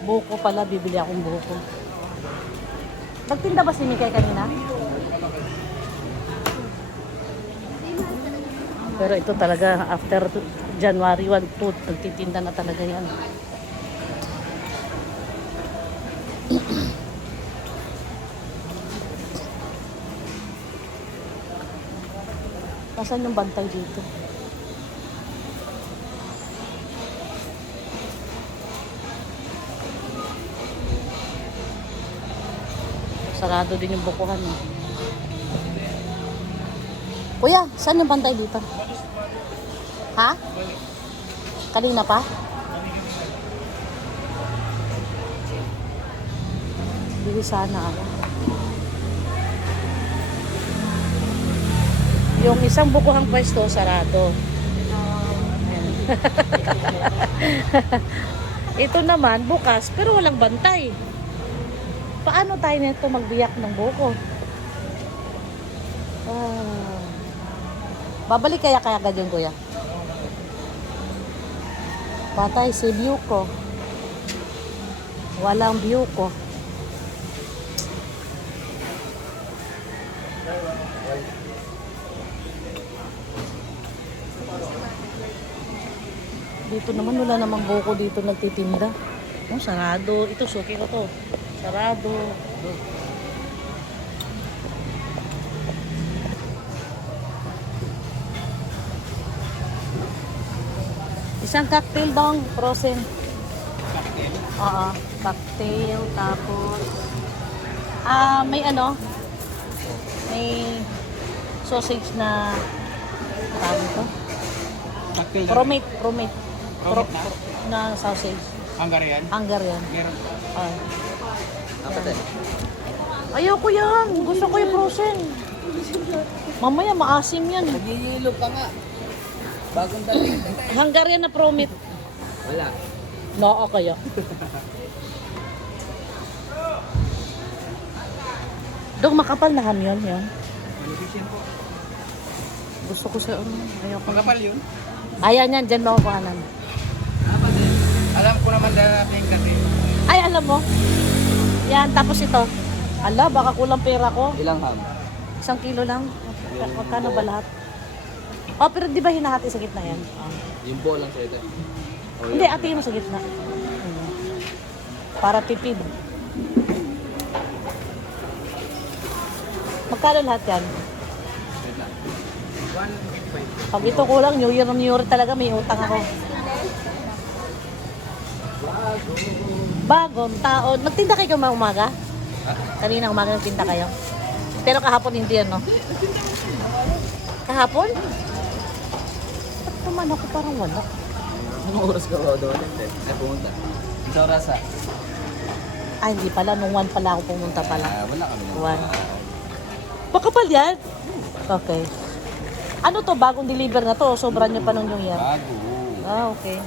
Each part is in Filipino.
Buko pala, bibili akong buko. Nagtinda ba si Mikay kanina? Pero ito talaga, after January 1, 2, nagtitinda na talaga yan. Nasaan yung bantay dito? Sarado din yung bukuhan. Eh. Kuya, saan yung bantay dito? Ha? Kanina pa? Bili sana ako. Yung isang bukuhang pwesto, sarado. Ayan. Ito naman, bukas, pero walang bantay. Paano tayo nito magbiyak ng buko? Babalik kaya agad yun, kuya? Patay si view ko. Walang view ko. Dito naman wala namang buko dito nagtitinda. Oh, sarado. Ito suki ko to. Sarado. Isang cocktail dong, frozen. Cocktail? Oo, cocktail tapos may ano? May sausage na tawag ito. Cocktail na. Promate Promate na? na sausage. Hungarian? Hungarian. Meron. Ay. Ayoko yan. Gusto ko yung frozen. Mamaya maasim yan. Nagihilo pa nga. Bagong dating. Hungarian na promate. Wala. No, kaya. Dong, makapal na hamyon yun. Qualification po. Gusto ko sa ayoko. Magkapal yun? Ayan yan, dyan makukuhanan. Alam ko naman darating kasi. Ay, alam mo. Yan, tapos ito. Ala, baka kulang pera ko. Ilang ham? 1 kilo lang. Magkano ba lahat? Oh, pero di ba hinahati sa gitna yan? Yung buo lang sa ito. Hindi, ati mo sa gitna. Para tipid. Magkano lahat yan? Pag ito kulang, New Year talaga, may utang ako. Bagong taon. Nagtinda kayo umaga? Kanina umaga nagtinda kayo. Pero kahapon hindi yan, no? Kahapon? Ba't naman ako parang wala? Anong oras ka ba doon? Ay, pumunta. Isang oras ha? Ay, hindi pala. Nung 1 pala ako pumunta pala. Wala kami na. 1. Bakapal yan? Okay. Ano to? Bagong deliver na to? Sobra nyo pa nung New Year? Bago. Ah, okay.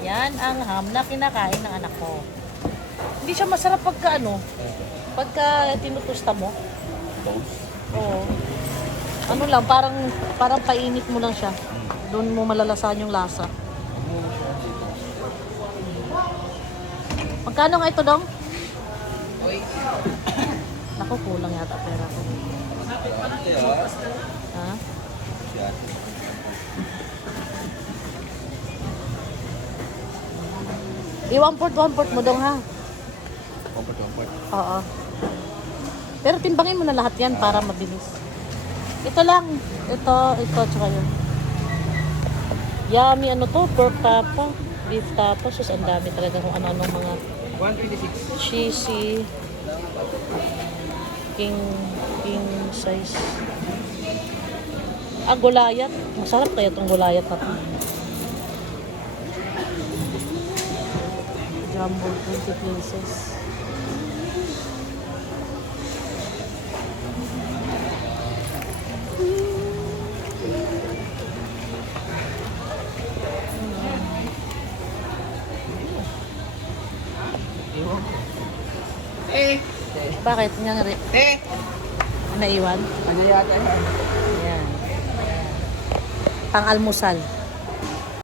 Yan ang ham na kinakain ng anak ko. Hindi siya masarap pagka ano? Pagka tinutusta mo? Toast? Oo. Ano lang, parang painit mo lang siya. Doon mo malalasan yung lasa. Magkano nga ito, Dong? Naku, kulang yata pera ko. Ha? I-1/4 mo, Dong, ha? Komport. Oo. Pero timbangin mo na lahat yan para mabilis. Ito lang. Ito, tsaka yun. Yummy, ano to? Pork tapa, beef tapa. Sus, ang dami talaga kung ano-anong mga 126. cheesy, king size. Ah, gulayat. Masarap kaya itong gulayat na to. Jumbo, 20 pieces. Bakit? Nangyari? Naiwan? Kanya yata yan. Ayan. Pang-almusal.